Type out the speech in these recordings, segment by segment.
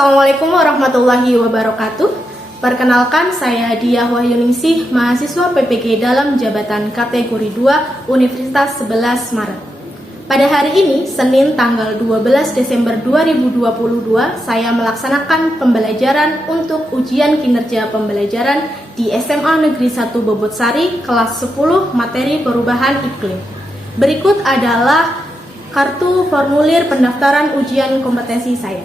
Assalamualaikum warahmatullahi wabarakatuh. Perkenalkan, saya Diah Wahyuningsih, mahasiswa PPG dalam jabatan kategori 2 Universitas 11 Maret. Pada hari ini, Senin tanggal 12 Desember 2022, saya melaksanakan pembelajaran untuk ujian kinerja pembelajaran di SMA Negeri 1 Bobotsari, kelas 10, materi perubahan iklim. Berikut adalah kartu formulir pendaftaran ujian kompetensi saya.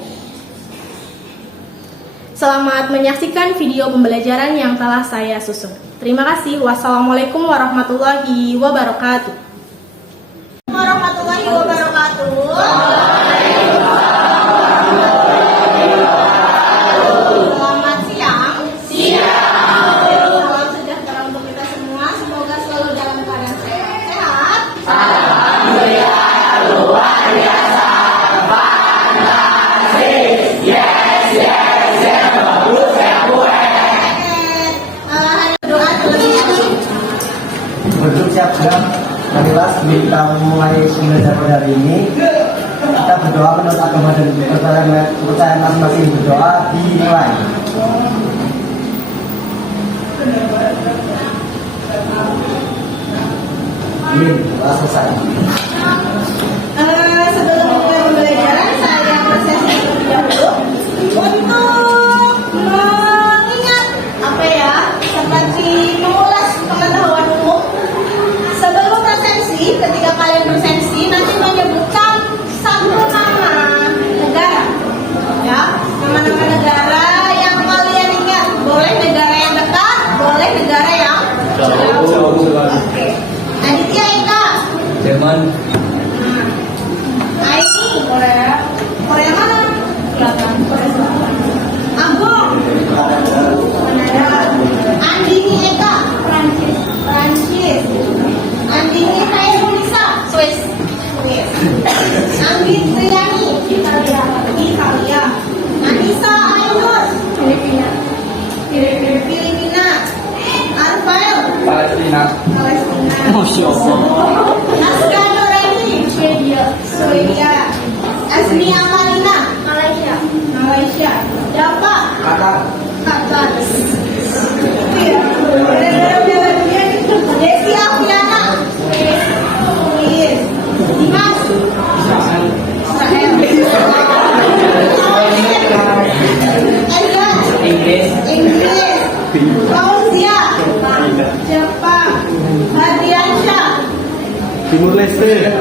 Selamat menyaksikan video pembelajaran yang telah saya susun. Terima kasih. Wassalamualaikum warahmatullahi wabarakatuh. Warahmatullahi wabarakatuh. Selamat siang. Salam sejahtera untuk kita semua. Semoga selalu dalam keadaan sehat. Alhamdulillah, luar biasa, fantastis, yes, bagus ya Bu. Hari doa terlebih dahulu. Untuk siap-siap, marilah sebelum kita mulai pembelajaran pada hari ini, kita berdoa menurut agama dan kepercayaan masing-masing. Berdoa dimulai. Amin. Telah selesai. Sebelum mulai pembelajaran, saya prosesi terlebih dahulu untuk mengingat seperti mengulas pengetahuan umum. Sebelum presensi, ketika kalian presensi, nanti menyebutkan satu nama negara, ya, nama-nama negara yang kalian ingat. Boleh negara yang dekat, boleh negara yang jauh. Oke. Aditya Eka. Jerman. Aini Korea. Korea mana? Selatan. Korea Selatan. Agung. Kanada. Andini Eka. Prancis. Andini Hairunisa. Swiss. Anggit Triani. Italia. Anissa Ainus. Filipina. Arfael. Palestina. Masya Allah. Naska Nureni. Swedia. Asmi Amalina. Malaysia. Java. Qatar. Desi Afiana. Dimas. Israel. Inggris. Rusia. Jepang. Hadiansyah. Timur Leste.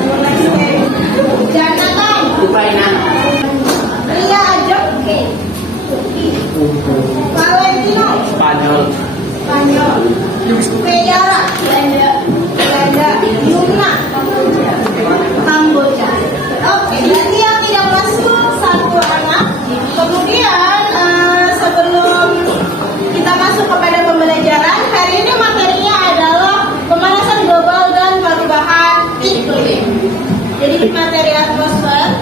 Janatan. Ukraina. Ria Ajok. Valentino. Spanyol. Feyara. Belanda. Yumna. Kamboja. Oke, jadi yang tidak masuk satu anak. Kemudian sebelum kita masuk kepada pembelajaran, hari ini materinya adalah pemanasan global dan perubahan iklim. Jadi materi atmosfer.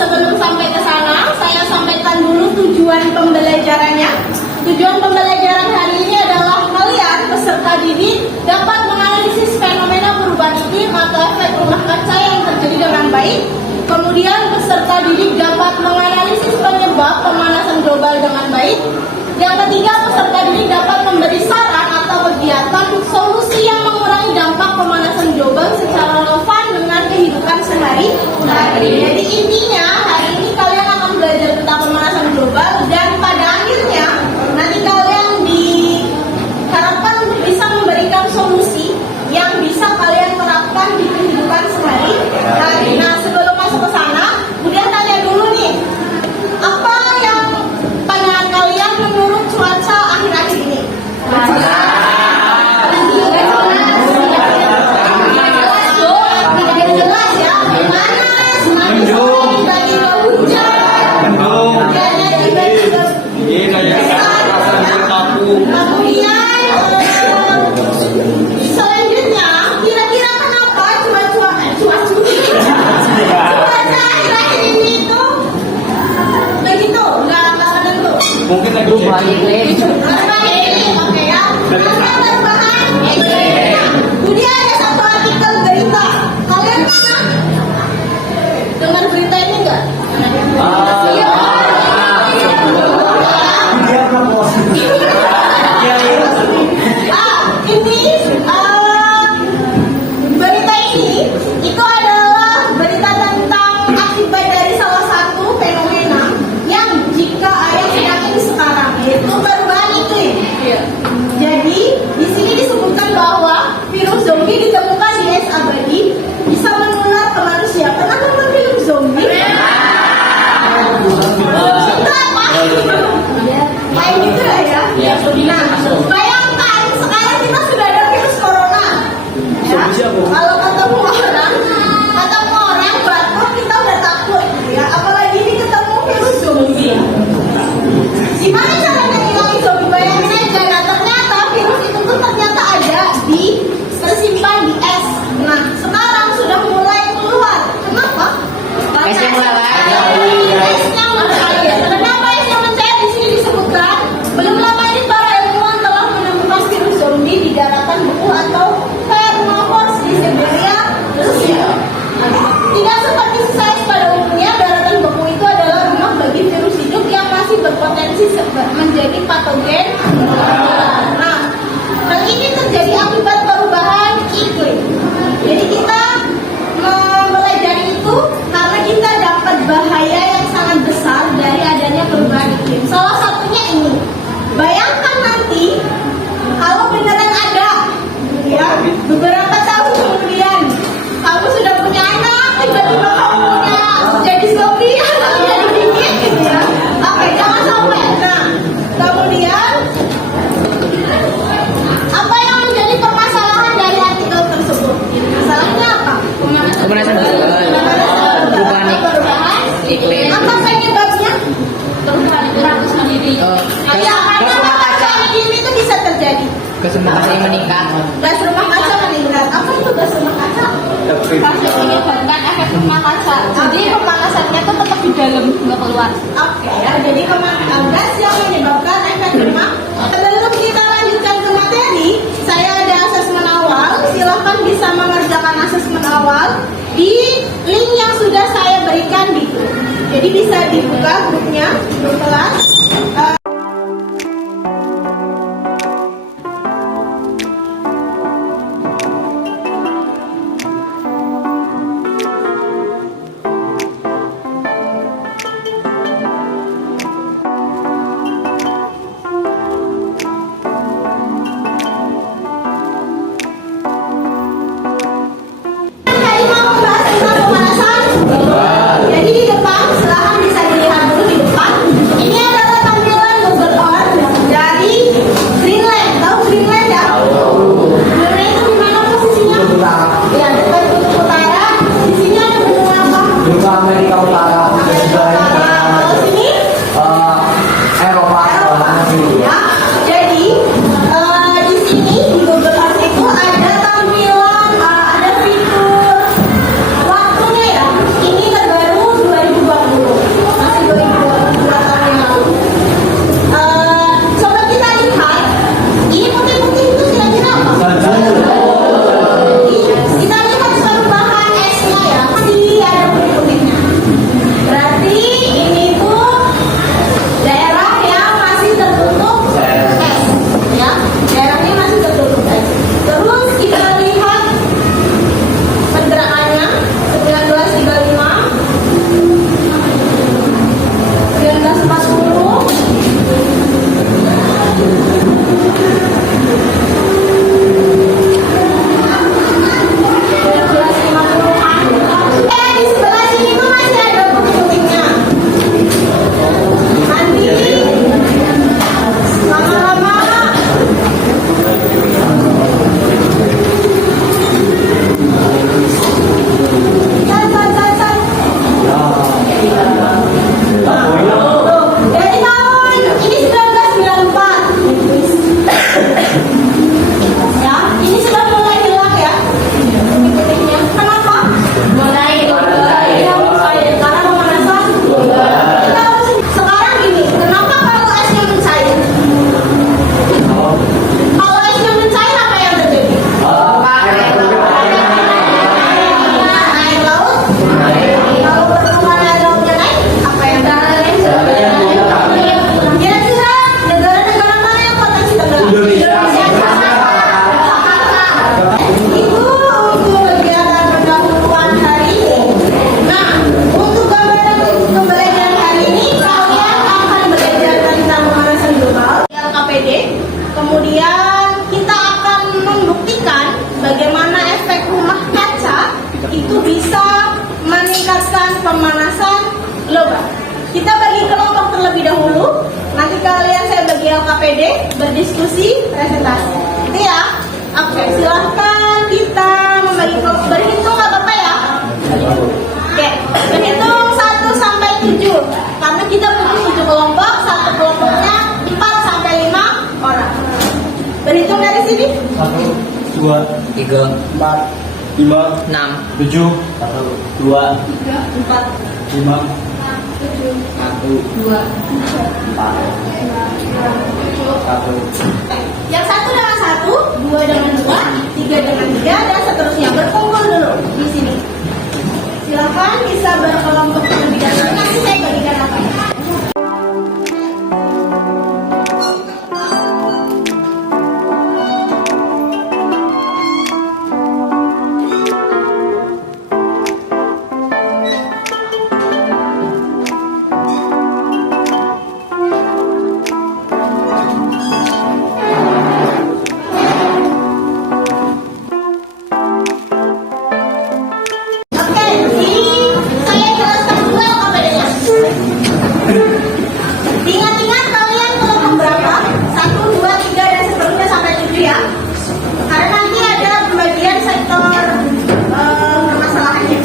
Sebelum sampai ke sana, saya sampaikan dulu tujuan pembelajarannya. Tujuan pembelajaran hari ini adalah kalian peserta didik dapat menganalisis fenomena perubahan iklim atau efek rumah kaca yang terjadi dengan baik. Kemudian peserta didik dapat menganalisis penyebab pemanasan global dengan baik. Yang ketiga, peserta didik dapat memberi saran atau kegiatan solusi yang mengurangi dampak pemanasan global secara relevan dengan kehidupan sehari-hari. Jadi intinya hari ini kalian akan belajar tentang pemanasan global dan pada akhirnya nanti kalian diharapkan untuk bisa memberikan solusi berita ini itu adalah berita tentang akibat dari salah satu fenomena yang sedang ini sekarang, yaitu perubahan iklim. Jadi di sini disebutkan bahwa virus zombie ditemukan di es abadi bisa menular ke manusia. Pernah nonton film zombie? Itu apa? Kayak gitu lah ya. Nah, bayangkan sekarang kita sudah ada virus corona. Ya, kalau ketemu orang batuk kita udah takut, ya. Apalagi ini ketemu virus zombie. Gimana caranya ngilangin zombie? Bayangin aja. Nah, ternyata virus itu tuh ternyata ada tersimpan di es. Nah, sekarang sudah mulai keluar. Kenapa? Esnya mulai. Esnya mencair. Kenapa esnya mencair? Di sini disebutkan belum lama ini para ilmuwan telah menemukan virus zombie di daratan beku atau permafrost di Siberia, Rusia. Tidak seperti sisa es pada umumnya, daratan beku itu adalah rumah bagi virus hidup yang masih berpotensi menjadi patogen. Nah, hal ini terjadi akibat perubahan iklim. Jadi kita mempelajari itu karena kita dapat bahaya yang sangat besar dari adanya perubahan iklim. Salah satunya ini. Bayangkan nanti kalau beneran ada, ya, beberapa tahun kemudian kamu sudah punya anak, tiba-tiba kamu punya jadi zombie, jadi dingin gitu ya. Oke, jangan sampai. Nah, kemudian apa yang menjadi permasalahan dari artikel tersebut? Masalahnya apa? Pemanasan Perubahan iklim. Apa penyebabnya? Gas Ya, karena rumah kaca. ini itu bisa terjadi. Gas rumah kaca yang meningkat. Gas rumah kaca meningkat. Apa itu gas rumah kaca? Pasti menyebabkan efek rumah kaca. Jadi pemanasannya tuh tetap di dalam, nggak keluar. Oke ya. Jadi gas yang menyebabkan efek rumah. Sebelum kita lanjutkan ke materi, saya ada asesmen awal. Silahkan bisa mengerjakan asesmen awal di link yang sudah saya berikan di grup. Jadi bisa dibuka grupnya, grup kelas. Tadi mau membahas tentang pemanasan. Jadi di depan, silahkan bisa dilihat dulu di depan. Ini adalah itu bisa meningkatkan pemanasan global. Kita bagi kelompok terlebih dahulu. Nanti kalian saya bagi LKPD, berdiskusi, presentasi. Itu ya. Oke, silahkan kita membagi kelompok. Berhitung nggak Bapak ya? Oke, berhitung 1 sampai 7. Karena kita punya 7 kelompok, satu kelompoknya 4 sampai 5 orang. Berhitung dari sini. 1, 2, 3, 4, 5, 6, 7, 2, 4, 5, 1, 2, 4, 1. yang satu dengan 1, 2 dengan 2, 3 dengan 3, dan seterusnya. Berkumpul dulu di sini. Silakan bisa berkelompok terlebih dahulu. Nanti saya bagikan apa ya. Oke, ini saya jelaskan dulu LKPD-nya. Ingat-ingat kalian kelompok berapa? 1, 2, 3, dan seterusnya sampai 7 ya. Karena nanti ada pembagian sektor permasalahannya.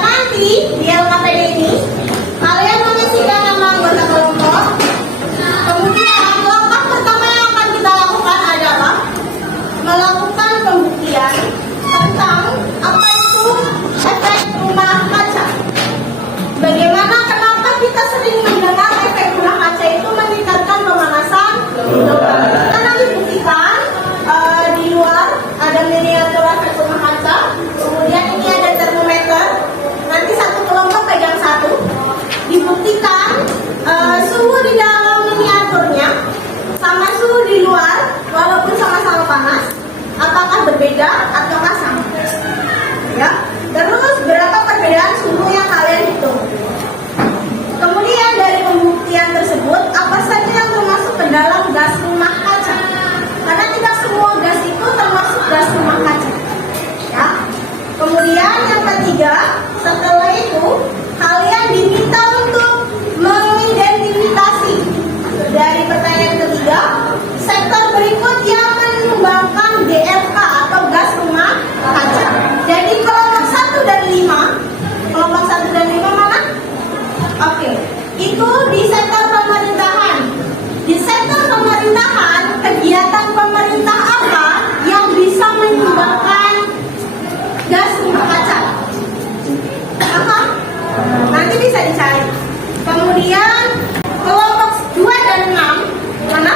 Nanti di LKPD ini kalian mengisikan nama anggota kelompok. Kemudian langkah pertama yang akan kita lakukan adalah melakukan pembuktian tentang apa itu efek rumah kaca. Bagaimana, kenapa kita sering mendengar efek rumah kaca itu meningkatkan pemanasan global. Kita nanti buktikan di luar ada miniatur efek rumah kaca. Kemudian ini ada termometer. Nanti satu kelompok pegang satu. Dibuktikan suhu di dalam miniaturnya sama suhu di luar, walaupun sama-sama panas, apakah berbeda ataukah sama? Ya. Terus berapa perbedaan suhu yang kalian hitung? Kemudian dari pembuktian tersebut, apa saja yang termasuk ke dalam gas rumah kaca? Karena tidak semua gas itu termasuk gas rumah kaca. Ya. Kemudian yang ketiga, setelah itu kalian diminta untuk mengidentifikasi dari pertanyaan ketiga sektor berikut yang menyumbangkan GFK atau gas rumah kaca. Jadi kelompok 1 dan 5, kelompok 1 dan 5 mana? Oke, itu di sektor pemerintahan. Di sektor pemerintahan, kegiatan pemerintah apa yang bisa menyumbangkan gas rumah kaca? Apa? Nanti bisa dicari. Kemudian kelompok 2 dan 6 mana?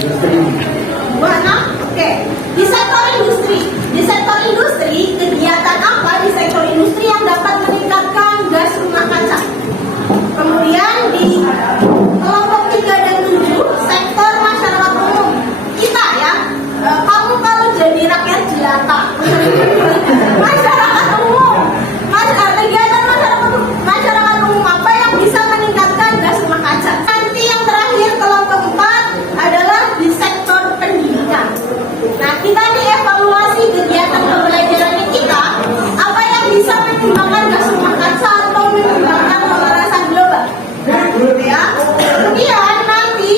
2, 6. Oke. Di sektor industri. Di sektor industri, kegiatan apa di sektor industri yang dapat meningkatkan gas rumah kaca? Kemudian di kelompok 3 dan 7, sektor masyarakat umum. Kita ya, kamu kalau jadi rakyat jelata. Masyarakat umum. Kegiatan masyarakat umum apa yang bisa meningkatkan gas rumah kaca? Nanti yang terakhir kelompok 4 adalah di sektor pendidikan. Nah, kita nih evaluasi kegiatan pembelajarannya kita, apa yang bisa menyumbangkan gas rumah kaca atau menyumbangkan pemanasan global. Ya. Kemudian nanti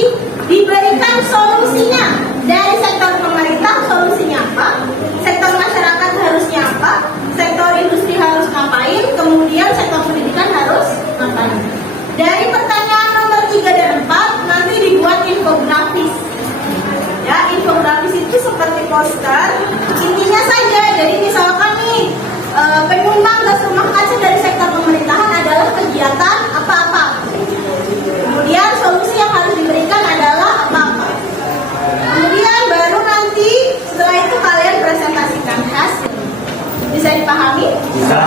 diberikan solusinya dari sektor pemerintah, solusinya apa? Sektor masyarakat harusnya apa? Sektor industri harus ngapain? Kemudian sektor pendidikan harus ngapain? Dari pertanyaan nomor 3 dan 4 nanti dibuat infografis. Ya, infografis itu seperti poster. Intinya saja, jadi misalkan nih penyumbang gas rumah kaca dari sektor pemerintahan adalah kegiatan apa-apa. Kemudian solusi yang harus diberikan adalah apa-apa. Kemudian baru nanti setelah itu kalian presentasikan hasil. Bisa dipahami? Bisa.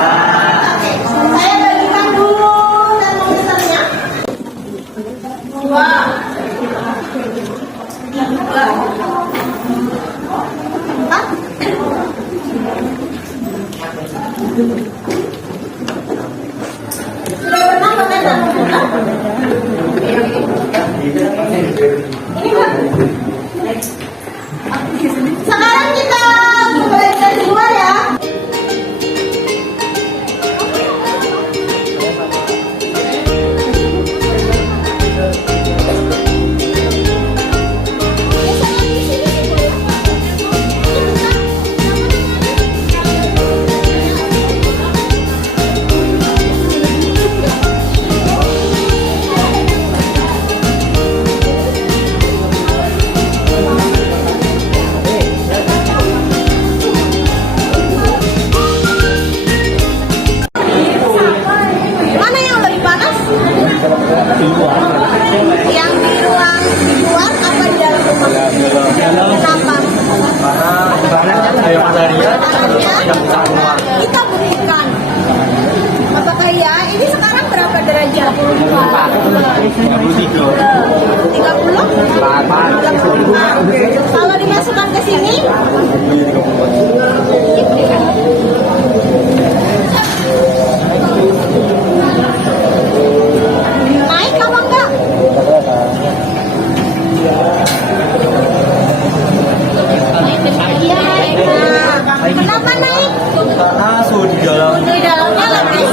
Oke, saya bagikan dulu termometernya. 2, 4. Sudah pernah pakai termometer? Ini Mbak. Sekarang kita belajar di luar ya. Agraria Pertanyaannya, tidak bisa keluar. kita berikan. Apakah ya? Ini sekarang berapa derajat? 30? Kalau dimasukkan ke sini? Naik apa enggak? Iya naik. Nah, kenapa naik? Karena suhu di dalam Di dalamnya lebih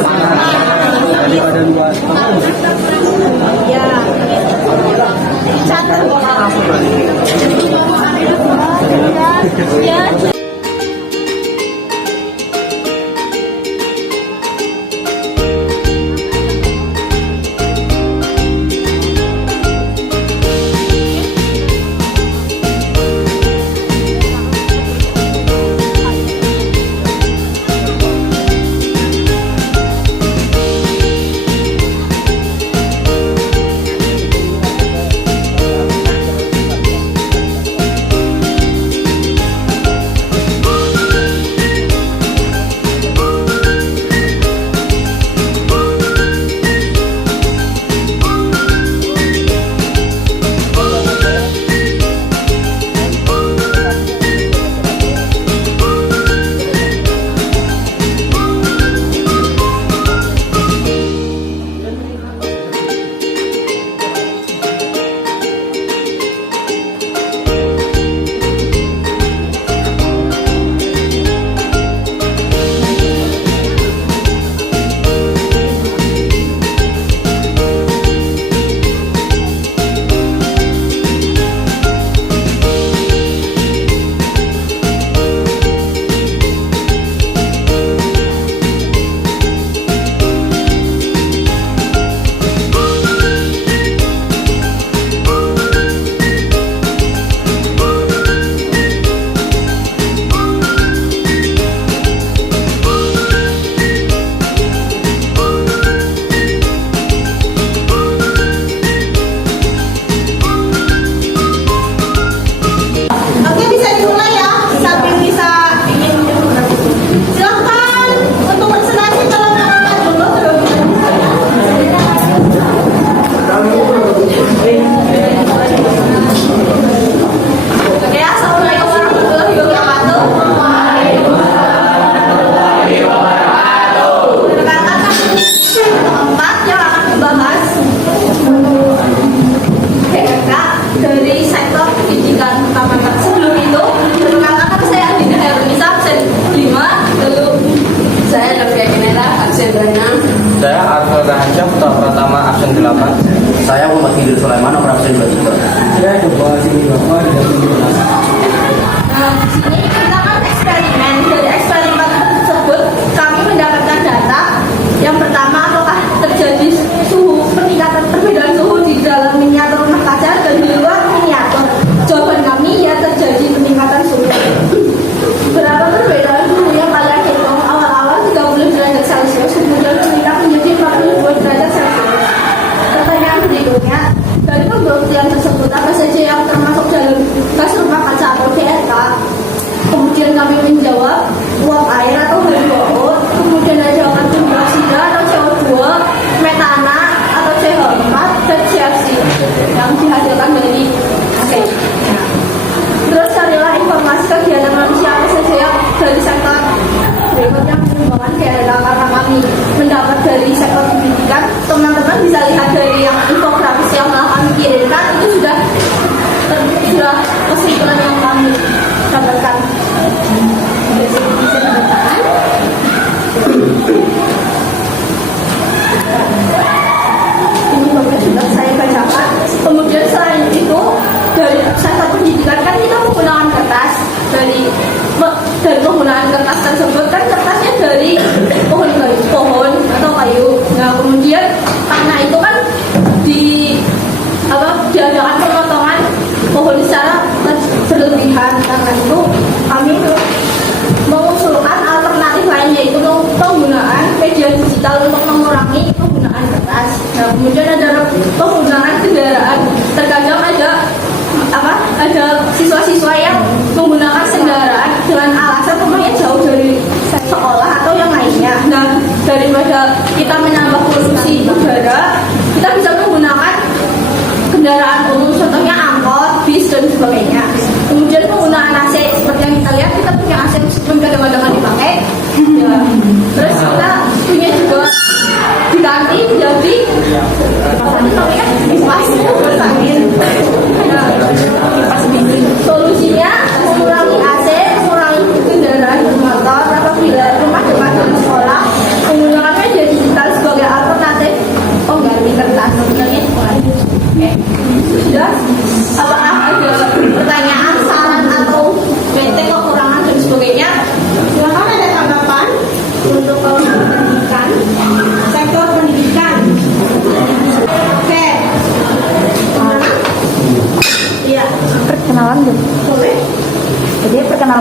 daripada luas. ya. Catat. Ya. Oke, bisa dimulai ya. Sambil bisa ingin silakan untuk presentasi kalau mau dulu Oke, assalamualaikum warahmatullahi wabarakatuh. Rekan-rekan keempat yang akan dibahas PMK dari sektor pendidikan pertama. Sebelum itu, perkenalkan saya Adina Herunisa, absen 5. Lalu saya Novia Kinela, absen 6. Saya Arthur Rahansya, Putra Pratama, absen 8. Saya Muhammad Hidir Sulaiman, nomor absen 23. Saya Coba Sini Bapak, dari 17. Nah, di sini kita kan eksperimen. Dari eksperimen tersebut, kami mendapatkan data. Yang pertama, apakah terjadi peningkatan perbedaan suhu di dalam miniatur rumah kaca dan di luar miniatur? Jawaban kami ya terjadi peningkatan suhu. Berapa perbedaan suhu yang kalian hitung? Awal-awal 30 derajat Celcius, kemudian meningkat menjadi 42 derajat Celcius. Pertanyaan berikutnya, dari pembuktian tersebut apa saja yang termasuk dalam gas rumah kaca atau DRK? Kemudian kami menjawab uap air atau H2O, kemudian ada karbon dioksida atau CO2, metana atau CH4 dan CFC yang dihasilkan dari AC. Terus carilah informasi kegiatan manusia apa saja yang dari sektor berikutnya menyumbangkan DRK. Karena kami mendapat dari sektor pendidikan, teman-teman bisa lihat dari yang infografis yang telah kami kirimkan, itu sudah kesimpulan yang kami dapatkan. Ini bapak sudah saya bacakan. Kemudian selain itu, dari sektor pendidikan kan kita menggunakan kertas. Dari penggunaan kertas tersebut kan kertasnya dari pohon atau kayu. Nah, kemudian karena itu kan diadakan pemotongan pohon secara berlebihan. Karena itu kami mengusulkan alternatif lain, yaitu penggunaan media digital untuk mengurangi penggunaan kertas. Nah, kemudian ada penggunaan kendaraan. Terkadang ada siswa-siswa yang menggunakan kendaraan dengan alasan rumahnya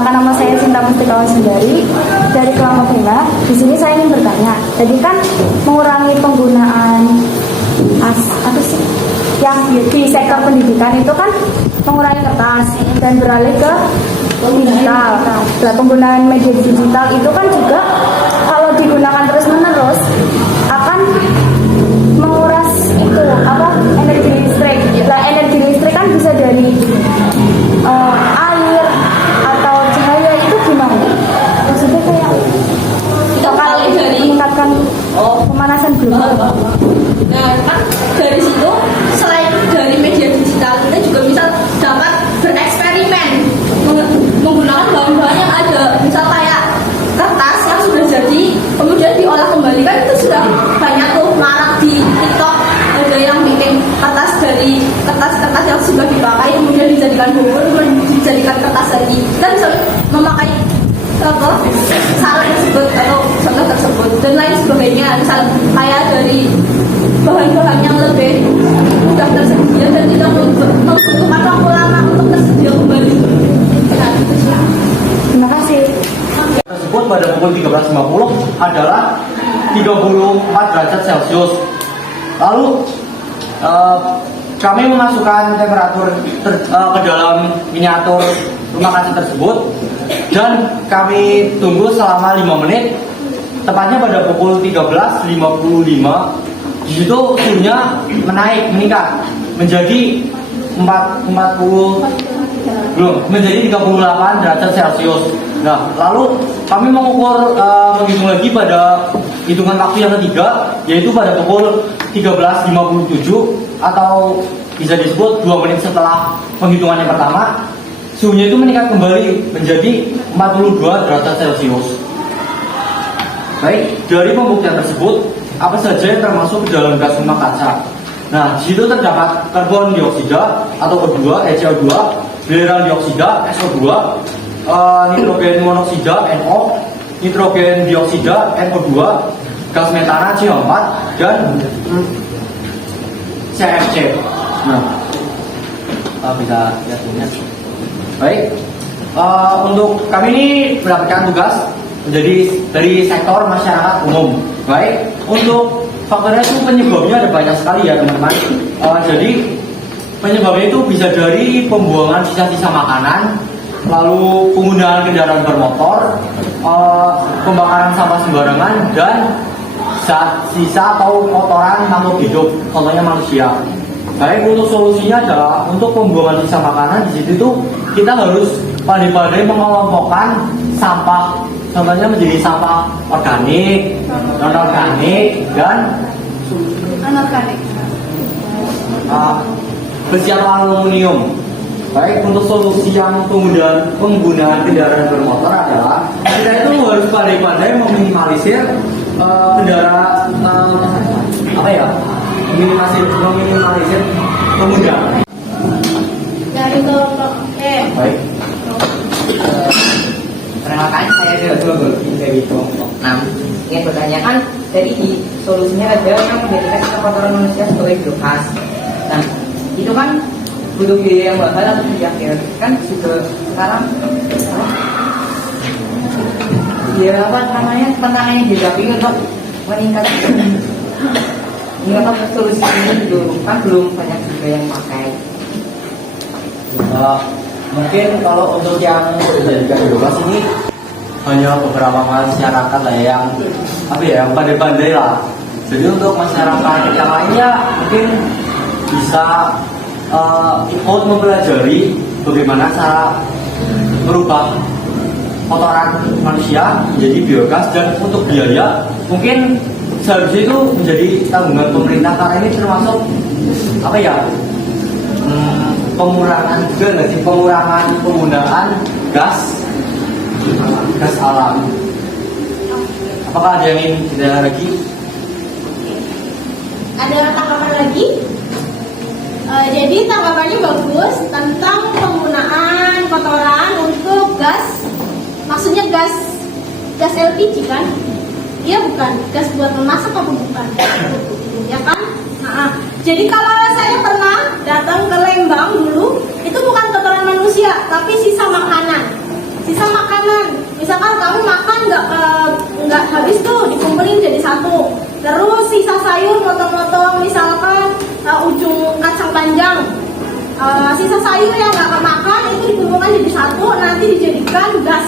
Perkenalkan, nama saya Cinta Mustika Wasundari dari kelompok 5. Di sini saya ingin bertanya. Jadi kan mengurangi penggunaan apa sih? Yang di sektor pendidikan itu kan mengurangi kertas dan beralih ke digital. Nah, penggunaan media digital itu kan juga kalau digunakan terus-menerus akan menguras itu energi listrik. Nah, energi listrik kan bisa dari air atau cahaya, itu gimana? Maksudnya kayak bakal meningkatkan pemanasan global. Nah, kan dari situ selain dari media digital kita juga bisa dapat bereksperimen menggunakan bahan-bahan yang ada, misal kayak kertas yang sudah jadi kemudian diolah kembali, kan itu sudah banyak tuh marak di TikTok. Ada yang bikin kertas dari kertas-kertas yang sudah dipakai kemudian dijadikan bubur, kemudian dijadikan kertas lagi. Kita bisa memakai saran tersebut atau contoh tersebut dan lain sebagainya. Misal kayak dari bahan-bahan yang lebih mudah tersedia dan tidak membutuhkan waktu lama untuk tersedia kembali. Nah, itu sih. Terima kasih. Tersebut pada pukul 13.50 adalah 34 derajat Celcius. Lalu kami memasukkan temperatur ke dalam miniatur rumah kaca tersebut dan kami tunggu selama 5 menit. Tepatnya pada pukul 13.55 di situ suhunya meningkat menjadi 38 derajat Celcius. Nah, lalu kami mengukur menghitung lagi pada hitungan waktu yang ketiga, yaitu pada pukul 13.57 atau bisa disebut 2 menit setelah penghitungan yang pertama, suhunya itu meningkat kembali menjadi 42 derajat Celcius. Baik, dari pembuktian tersebut, apa saja yang termasuk ke dalam gas rumah kaca? Nah, di situ terdapat karbon dioksida atau O2, CO2, belerang dioksida, SO2, nitrogen monoksida, NO, nitrogen dioksida, NO2, gas metana, CO4, dan CFC. Nah, bisa lihat ini. Baik, untuk kami ini mendapatkan tugas menjadi dari sektor masyarakat umum. Baik, untuk faktornya itu penyebabnya ada banyak sekali ya teman-teman. Jadi penyebabnya itu bisa dari pembuangan sisa-sisa makanan, lalu penggunaan kendaraan bermotor, pembakaran sampah sembarangan, dan sisa atau kotoran makhluk hidup, contohnya manusia. Baik, untuk solusinya adalah untuk pembuangan sisa makanan di situ tuh kita harus pandai-pandai mengelompokkan sampah, contohnya menjadi sampah organik, non-organik, dan anorganik. Besi atau aluminium. Baik, untuk solusi yang penggunaan kendaraan bermotor adalah kita itu harus pandai-pandai meminimalisir kendaraan meminimalisir penggunaan. Dari kelompok Baik. Perkenalkan, saya dari kelompok 6. Ingin bertanya, kan jadi di solusinya ada yang menjadikan kotoran manusia sebagai biogas. Nah, itu kan butuh biaya yang mahal atau tidak ya? Kan juga sekarang ya apa namanya tantangannya juga untuk meningkatkan solusi ini dulu kan belum banyak juga yang pakai. Mungkin kalau untuk yang dijadikan biogas ini hanya beberapa masyarakat lah yang yang pandai-pandai lah. Jadi untuk masyarakat yang lainnya mungkin bisa ikut mempelajari bagaimana cara merubah kotoran manusia menjadi biogas, dan untuk biaya mungkin seharusnya itu menjadi tanggungan pemerintah karena ini termasuk pengurangan juga nggak sih, pengurangan penggunaan gas alam. Apakah ada yang ingin kita lagi? ada tanggapan lagi? Jadi tanggapannya bagus tentang penggunaan kotoran untuk gas, maksudnya gas LPG kan? Iya bukan, gas buat memasak apa bukan? Ya kan? Jadi kalau saya pernah datang ke Lembang dulu, itu bukan kotoran manusia, tapi sisa makanan. sisa makanan. Misalkan kamu makan nggak habis tuh, dikumpulin jadi satu. Terus sisa sayur potong-potong, misalkan ujung kacang panjang. Sisa sayur yang nggak kemakan itu dikumpulkan jadi satu, nanti dijadikan gas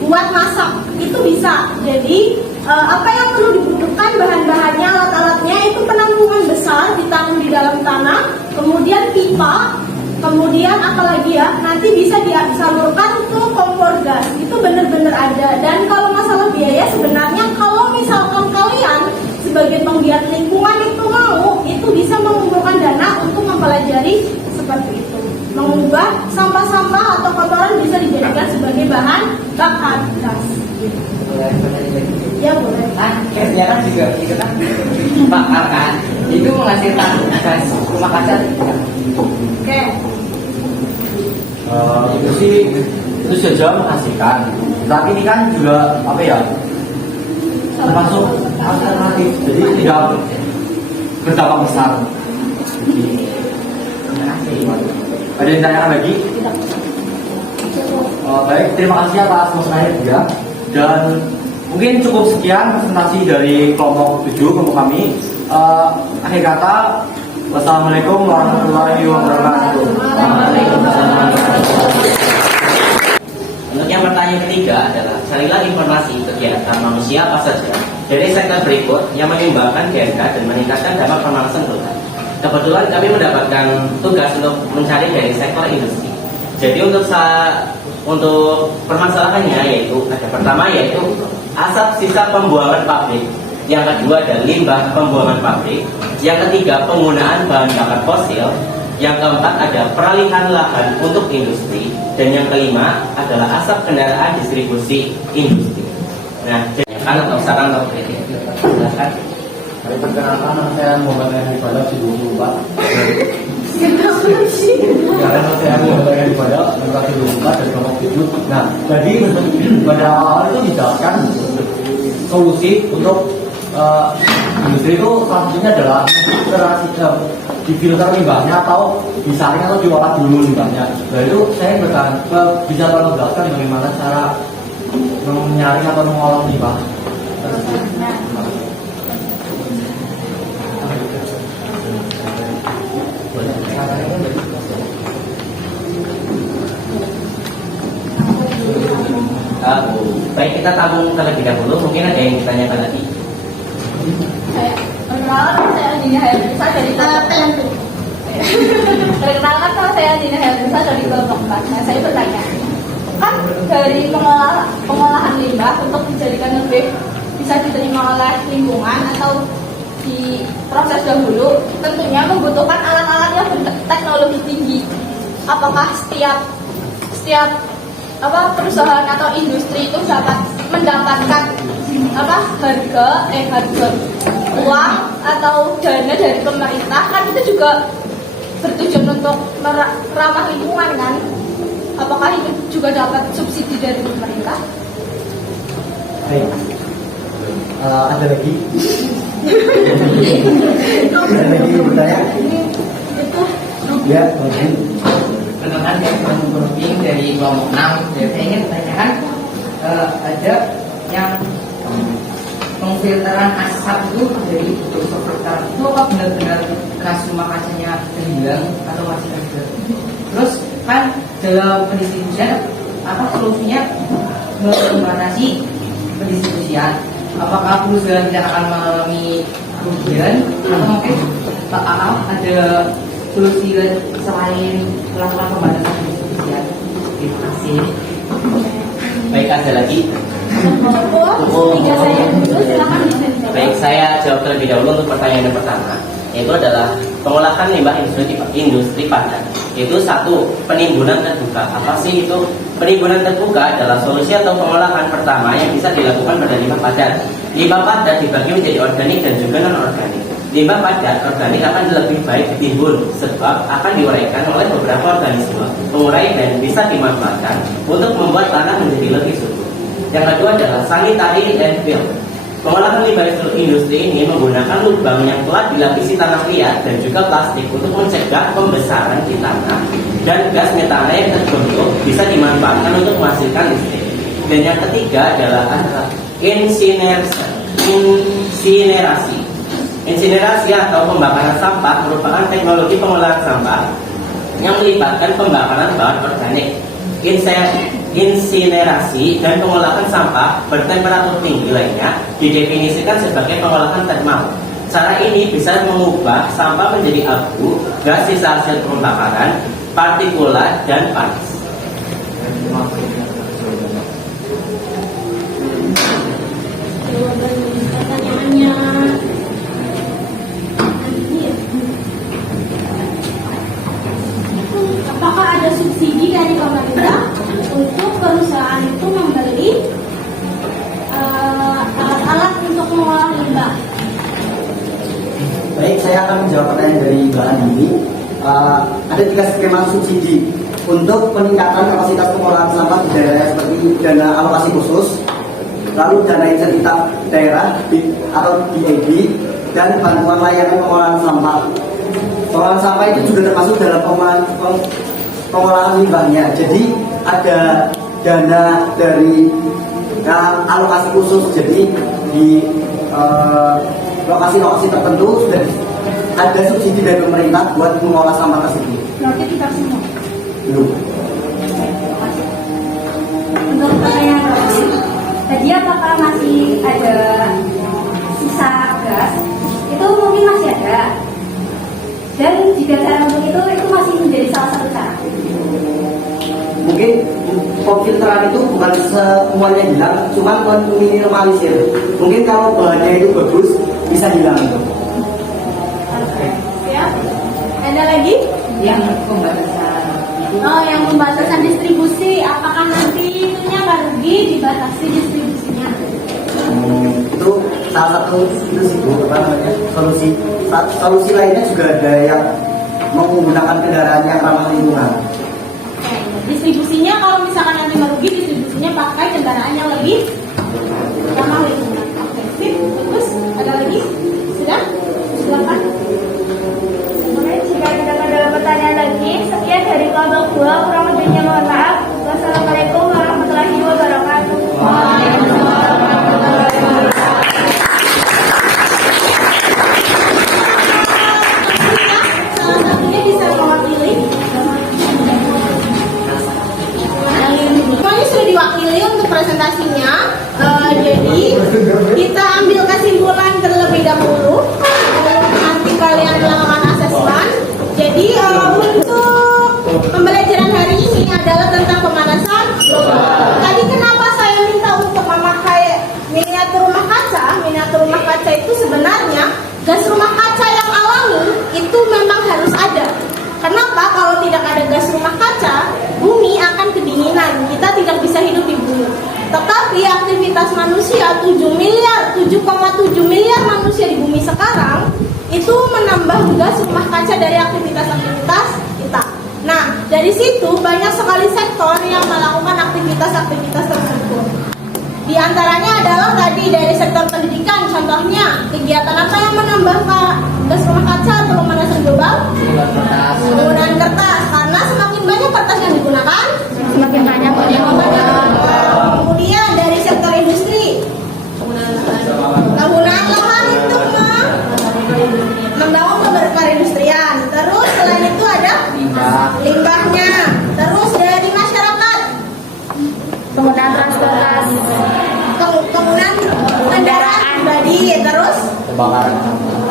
buat masak. Itu bisa. Jadi apa yang perlu dibutuhkan bahan-bahannya, alat-alatnya itu penampungan besar ditanam di dalam tanah, kemudian pipa, kemudian apalagi ya, nanti bisa disalurkan ke kompor gas. Itu benar-benar ada. Dan kalau masalah biaya sebenarnya kalau misalkan kalian sebagai penggiat lingkungan itu mau, itu bisa mengumpulkan dana untuk mempelajari seperti itu. Mengubah sampah-sampah atau kotoran bisa dijadikan sebagai bahan bakar gas. Boleh bertanya lagi? Ya boleh. Kan gasnya kan juga itu kan bakar kan, itu menghasilkan gas rumah kaca. Oke. Itu sih itu saja menghasilkan. Tapi ini kan juga apa ya? Termasuk alternatif. Jadi tidak berdampak besar. Ada yang tanyakan lagi? Baik, terima kasih atas masukannya juga. Dan mungkin cukup sekian presentasi dari kelompok 7 kelompok kami. Akhir kata, wassalamualaikum warahmatullahi wabarakatuh. Untuk yang pertanyaan ketiga adalah carilah informasi kegiatan manusia apa saja dari sektor berikut yang menyumbangkan GSK dan meningkatkan dampak pemanasan global. Kebetulan kami mendapatkan tugas untuk mencari dari sektor industri. Jadi untuk permasalahannya yaitu ada pertama yaitu asap sisa pembuangan pabrik, yang kedua ada limbah pembuangan pabrik, yang ketiga penggunaan bahan bakar fosil, yang keempat ada peralihan lahan untuk industri, dan yang kelima adalah asap kendaraan distribusi industri. Nah, kan atau saran atau kritik? Silakan. Perkenalkan, nama saya Muhammad Rehani Pada, 24. Karena saya Muhammad Rehani Pada, 24 dari kelompok 7. Nah, jadi pada awal itu dijelaskan solusi untuk industri itu salah satunya adalah difilter limbahnya atau disaring atau diolah dulu limbahnya. Nah itu saya bisa tolong jelaskan bagaimana cara menyaring atau mengolah limbah. Baik, kita tampung terlebih dahulu. Mungkin ada yang ditanyakan lagi. Saya Dina Hayatisa dari kelompok Perkenalkan, nama saya Dina Hayatisa dari kelompok 4. Nah, saya bertanya, kan dari pengolahan limbah untuk dijadikan lebih bisa diterima oleh lingkungan atau di proses dahulu, tentunya membutuhkan alat-alat yang berteknologi tinggi. Apakah setiap perusahaan atau industri itu dapat mendapatkan harga uang atau dana dari pemerintah? Kan itu juga bertujuan untuk ramah lingkungan kan? Apakah itu juga dapat subsidi dari pemerintah? Baik, ada lagi? Ada lagi yang bertanya? Ya, lagi. Perkenalkan, saya Pemimpin dari kelompok 6. Saya ingin tanyakan, ada yang pengfilteran asap itu dari filter itu apa benar-benar gas rumah kacanya terhilang atau masih ada? Terus kan dalam pendistribusian apa solusinya membatasi pendistribusian? Apakah perusahaan tidak akan mengalami kerugian atau mungkin ada solusi selain melakukan pembatasan pendistribusian? Terima kasih. Baik, ada lagi? Baik, saya jawab terlebih dahulu untuk pertanyaan yang pertama, yaitu adalah pengolahan limbah industri padat. Itu satu, penimbunan terbuka. Apa sih itu? Penimbunan terbuka adalah solusi atau pengolahan pertama yang bisa dilakukan pada limbah padat. Limbah padat dibagi menjadi organik dan juga non-organik. Limbah padat organik akan lebih baik ditimbun sebab akan diuraikan oleh beberapa organisme pengurai dan bisa dimanfaatkan untuk membuat tanah menjadi lebih subur. Yang kedua adalah sanitary landfill. Pengolahan limbah industri ini menggunakan lubang yang telah dilapisi tanah liat dan juga plastik untuk mencegah pembesaran di tanah dan gas metana yang terbentuk bisa dimanfaatkan untuk menghasilkan listrik. Dan yang ketiga adalah insinerasi. Insinerasi atau pembakaran sampah merupakan teknologi pengolahan sampah yang melibatkan pembakaran bahan organik. Insinerasi dan pengolahan sampah bertemperatur tinggi lainnya didefinisikan sebagai pengolahan termal. Cara ini bisa mengubah sampah menjadi abu, gas sisa hasil pembakaran, partikulat, dan panas. Pertanyaannya, apakah ada subsidi dari pemerintah untuk perusahaan itu membeli alat-alat untuk mengolah limbah? Baik, saya akan menjawab pertanyaan dari Mbak Andi. Ada 3 skema subsidi untuk peningkatan kapasitas pengolahan sampah di daerah seperti dana alokasi khusus, lalu dana insentif daerah atau DAB, dan bantuan layanan pengolahan sampah. Pengolahan sampah itu juga termasuk dalam pengolahan limbahnya. Jadi ada dana dari alokasi khusus. Jadi di lokasi-lokasi tertentu sudah ada subsidi dari pemerintah buat mengolah sampah tersebut. Berarti kita semua. Belum. Untuk pertanyaan tadi, apakah masih ada sisa gas? Itu mungkin masih ada. Dan jika cara untuk itu masih menjadi salah satu cara. Mungkin pemfilteran itu bukan semuanya hilang, cuma meminimalisir. Mungkin kalau bahannya itu bagus bisa hilang. Siap. Ada lagi? Yang pembatasan. Oh, yang pembatasan distribusi, apakah nanti itunya nggak rugi dibatasi distribusinya? Itu salah satu itu sih Bu, apa namanya, solusi lainnya juga ada yang menggunakan kendaraan yang ramah lingkungan. Oke, distribusinya kalau misalkan nanti merugi, distribusinya pakai kendaraan yang lebih ramah lingkungan. Oke, sip, bagus. Ada lagi? Sudah? Silakan. Kemudian jika tidak ada pertanyaan lagi, sekian dari kelompok 2. Kurang lebihnya mohon maaf. Wassalamualaikum warahmatullahi wabarakatuh. Salah satunya bisa mewakili. Semuanya sudah diwakili untuk presentasinya. Jadi kita ambil kesimpulan terlebih dahulu. Nanti kalian melakukan asesmen. Jadi untuk pembelajaran hari ini adalah tentang pemanasan global. Tadi kenapa saya minta untuk memakai miniatur rumah kaca? Miniatur rumah kaca itu sebenarnya gas rumah kaca yang alami itu memang harus ada. Kenapa? Kalau tidak ada gas rumah kaca, bumi akan kedinginan. Kita tidak bisa hidup di bumi. Tetapi aktivitas manusia 7,7 miliar manusia di bumi sekarang itu menambah gas rumah kaca dari aktivitas-aktivitas kita. Nah, dari situ banyak sekali sektor yang melakukan aktivitas-aktivitas tersebut. Di antaranya adalah tadi dari sektor pendidikan, contohnya kegiatan apa yang menambah gas rumah kaca atau pemanasan global? Penggunaan kertas, karena semakin banyak kertas yang digunakan, semakin banyak Kemudian dari sektor industri, penggunaan lahan untuk membangun perindustrian. Terus selain itu ada limbahnya. Terus dari masyarakat, Penggunaan transportasi. penggunaan kendaraan pribadi. Terus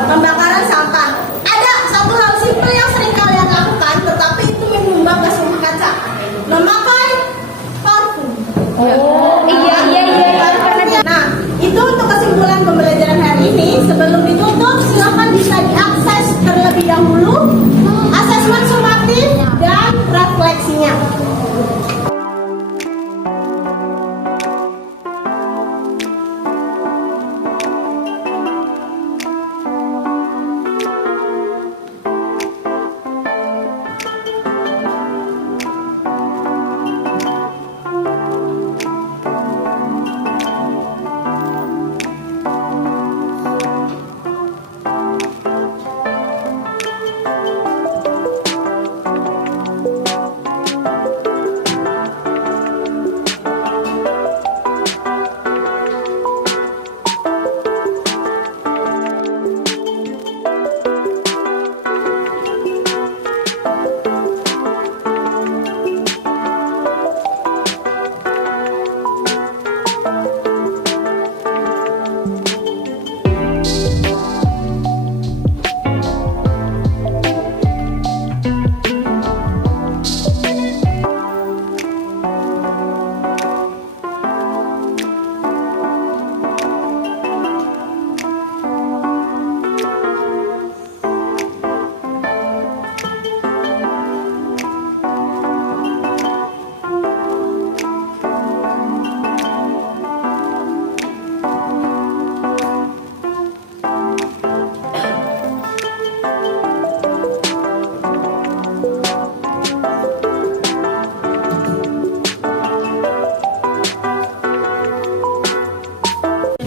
pembakaran sampah. Ada satu hal simpel yang sering kalian lakukan, tetapi itu menyumbang gas rumah kaca. Memakai parfum. Oh, iya. Nah, itu untuk kesimpulan pembelajaran hari ini. Sebelum ditutup, silakan bisa diakses terlebih dahulu asesmen sumatif dan refleksinya.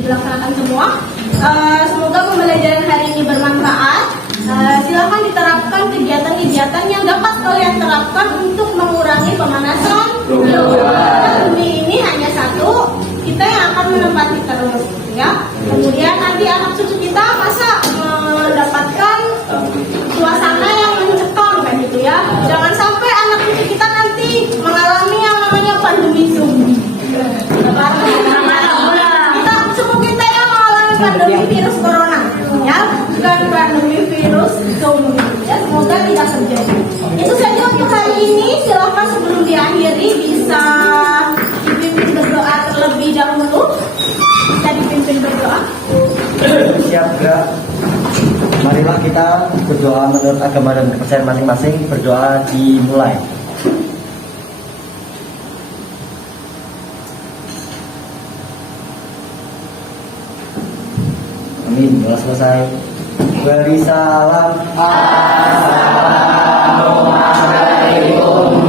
dilaksanakan semua. Semoga pembelajaran hari ini bermanfaat. Silakan diterapkan kegiatan-kegiatan yang dapat kalian terapkan untuk mengurangi pemanasan global. Bumi ini hanya satu, kita yang akan menempati terus, ya. Kemudian nanti anak cucu kita masa mendapatkan suasana yang mencekam kayak gitu ya. Jangan sampai anak cucu kita nanti mengalami yang namanya pandemi zombie. Kita suku kita yang mengalami pandemi virus corona, ya, bukan pandemi virus zombie. Ya, semoga tidak terjadi. Itu saja untuk hari ini. Silakan sebelum diakhiri bisa dipimpin berdoa terlebih dahulu. Bisa dipimpin berdoa. Siap gerak. Marilah kita berdoa menurut agama dan kepercayaan masing-masing. Berdoa dimulai. Amin. Doa selesai. Beri salam. Assalamualaikum